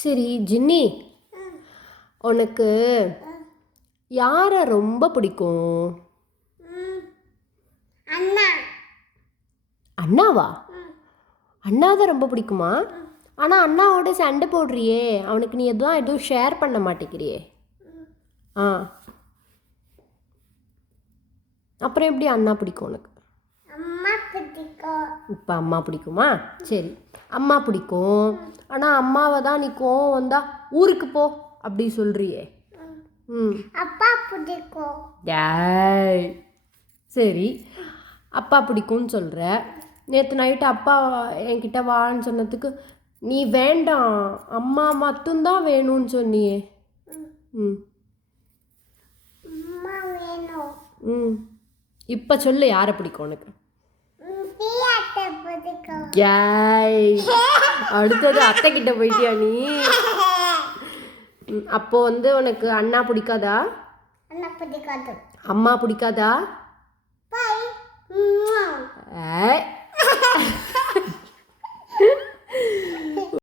சரி ஜின்னி, உனக்கு யாரை ரொம்ப பிடிக்கும்? அண்ணா. அண்ணாவா? அண்ணா தான் ரொம்ப பிடிக்குமா? ஆனால் அண்ணாவோட சண்டை போடுறியே, அவனுக்கு நீ எதுவும் ஷேர் பண்ண மாட்டேங்கிறியே. ஆ, அப்புறம் எப்படி அண்ணா பிடிக்கும் உனக்கு? அம்மா பிடிக்கும். இப்போ அம்மா பிடிக்குமா? சரி, அம்மா பிடிக்கும். ஆனால் அம்மாவை தான் நீ கோவம் வந்தா ஊருக்கு போ அப்படி சொல்றியே. அப்பா பிடிக்கும். டேய், சரி, அப்பா பிடிக்கும்னு சொல்கிற. நேற்று நைட்டு அப்பா என்கிட்ட வான்னு சொன்னதுக்கு நீ வேண்டாம் அம்மா மட்டும்தான் வேணும்னு சொன்னியே. அம்மா வேணும். இப்போ சொல்லு யாரை பிடிக்கும் உனக்கு? பிரியாட்ட பிடிக்கும். ஜாய், அடுத்தது அத்தை கிட்ட போயிட்டியா நீ? அப்போ உனக்கு அண்ணா பிடிக்காதா? அண்ணா பிடிக்காது. அம்மா பிடிக்காதா? பை. ஏய்